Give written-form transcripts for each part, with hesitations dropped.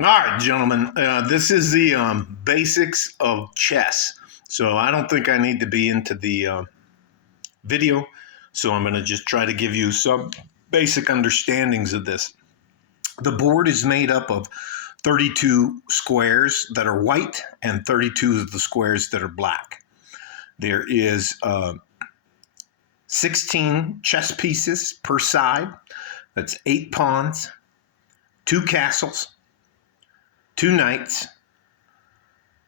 All right, gentlemen, this is the basics of chess. So I don't think I need to be into the video. So I'm going to just try to give you some basic understandings of this. The board is made up of 32 squares that are white and 32 of the squares that are black. There is 16 chess pieces per side. That's 8 pawns, 2 castles, 2 knights,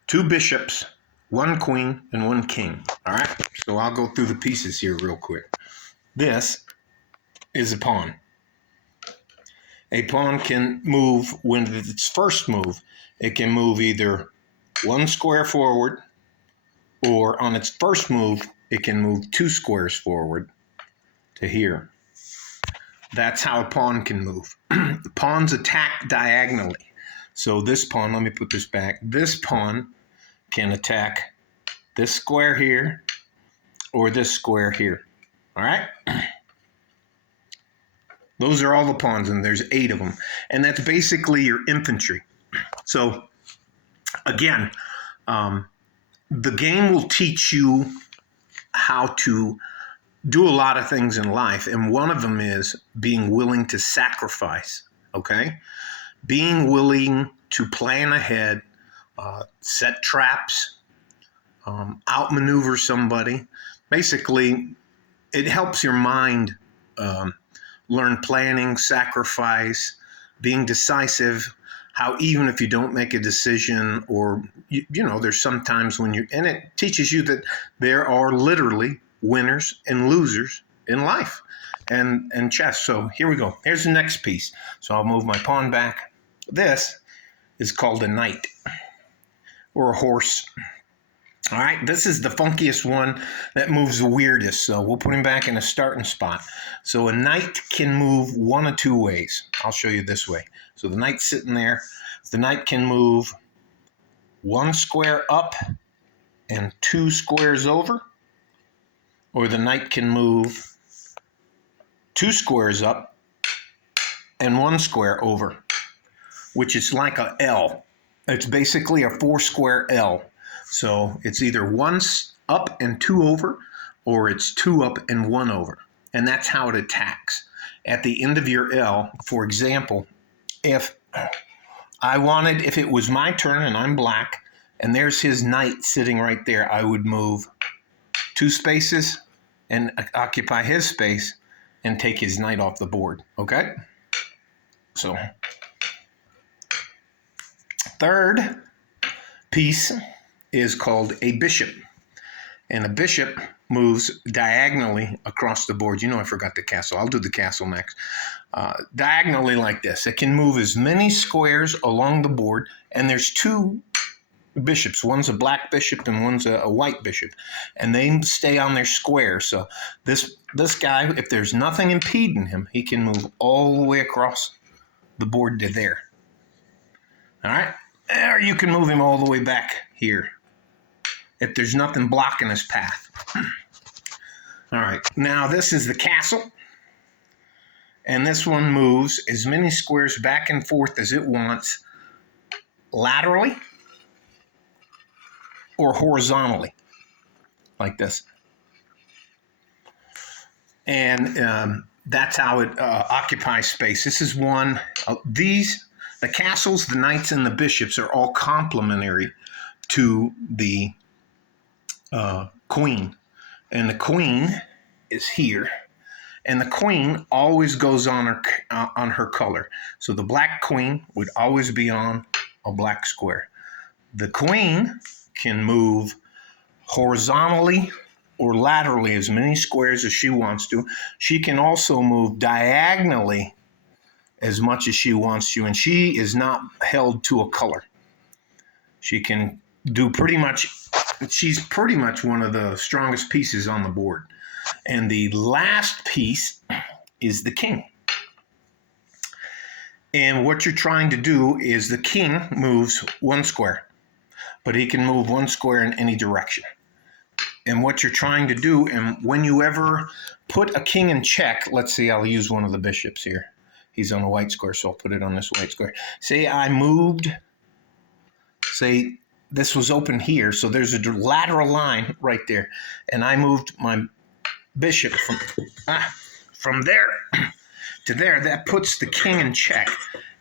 2 bishops, 1 queen, and 1 king. All right, so I'll go through the pieces here real quick. This is a pawn. A pawn can move when its first move. It can move either 1 square forward, or on its first move, it can move 2 squares forward to here. That's how a pawn can move. Pawns attack diagonally. So this pawn, let me put this back. This pawn can attack this square here or this square here. All right? Those are all the pawns, and there's 8 of them. And that's basically your infantry. So, again, the game will teach you how to do a lot of things in life, and one of them is being willing to sacrifice, okay? Being willing to plan ahead, set traps, outmaneuver somebody. Basically, it helps your mind learn planning, sacrifice, being decisive, how even if you don't make a decision, or, you know, there's sometimes when you're, and it teaches you that there are literally winners and losers in life and chess. So here we go. Here's the next piece. So I'll move my pawn back. This is called a knight or a horse. All right, this is the funkiest one that moves the weirdest. So we'll put him back in a starting spot. So a knight can move one of 2 ways. I'll show you this way. So the knight's sitting there. The knight can move 1 square up and 2 squares over. Or the knight can move 2 squares up and 1 square over, which is like a L. It's basically a 4 square L. So it's either 1 up and 2 over, or it's 2 up and 1 over. And that's how it attacks. At the end of your L, for example, if it was my turn and I'm black, and there's his knight sitting right there, I would move 2 spaces and occupy his space and take his knight off the board, okay? So, third piece is called a bishop. And a bishop moves diagonally across the board. You know, I forgot the castle. I'll do the castle next. Diagonally like this. It can move as many squares along the board, and there's 2 bishops. One's a black bishop and one's a white bishop, and they stay on their square. So this guy, if there's nothing impeding him, he can move all the way across the board to there. All right, or you can move him all the way back here if there's nothing blocking his path. All right, now this is the castle, and this one moves as many squares back and forth as it wants, laterally or horizontally, like this. And that's how it occupies space. This is one. The castles, the knights, and the bishops are all complementary to the queen. And the queen is here. And the queen always goes on her color. So the black queen would always be on a black square. The queen can move horizontally or laterally as many squares as she wants to. She can also move diagonally as much as she wants to, and she is not held to a color. She can do she's pretty much one of the strongest pieces on the board. And the last piece is the king. And what you're trying to do is the king moves 1 square, but he can move 1 square in any direction. And what you're trying to do, and when you ever put a king in check, let's see, I'll use one of the bishops here. He's on a white square, so I'll put it on this white square. Say I moved, say this was open here, so there's a lateral line right there, and I moved my bishop from there to there. That puts the king in check,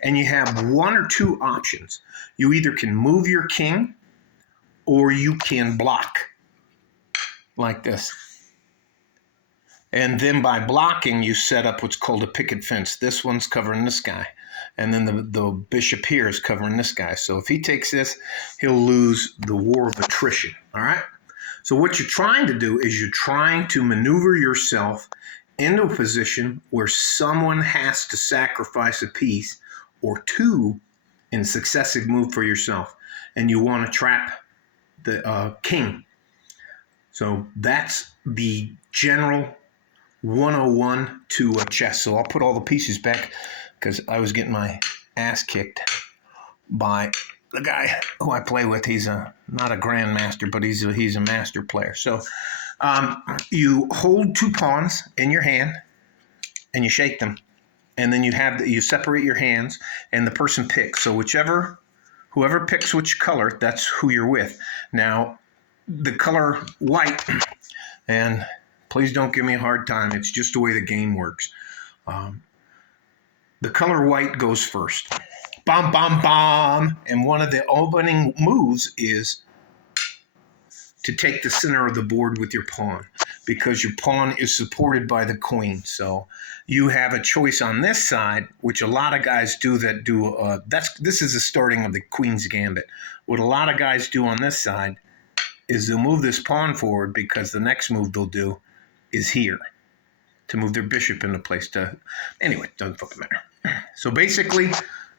and you have one or two options. You either can move your king, or you can block like this. And then by blocking, you set up what's called a picket fence. This one's covering this guy. And then the bishop here is covering this guy. So if he takes this, he'll lose the war of attrition. All right? So what you're trying to do is you're trying to maneuver yourself into a position where someone has to sacrifice a piece or two in successive move for yourself. And you want to trap the king. So that's the general 101 to chess. So I'll put all the pieces back because I was getting my ass kicked by the guy who I play with. He's not a grandmaster, but he's a master player. So you hold two pawns in your hand and you shake them, and then you separate your hands and the person picks. So whoever picks which color, that's who you're with. Now the color white, and please don't give me a hard time. It's just the way the game works. The color white goes first. Bam, bam, bam. And one of the opening moves is to take the center of the board with your pawn, because your pawn is supported by the queen. So you have a choice on this side, which a lot of guys do this is the starting of the queen's gambit. What a lot of guys do on this side is they'll move this pawn forward, because the next move they'll do is here to move their bishop into place. Anyway, doesn't fucking matter. So basically,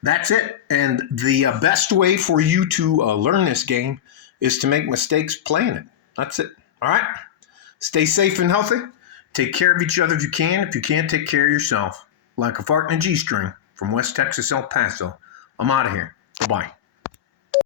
that's it. And the best way for you to learn this game is to make mistakes playing it. That's it. All right? Stay safe and healthy. Take care of each other if you can. If you can't, take care of yourself. Like a fart in a G-string from West Texas, El Paso. I'm out of here. Bye-bye.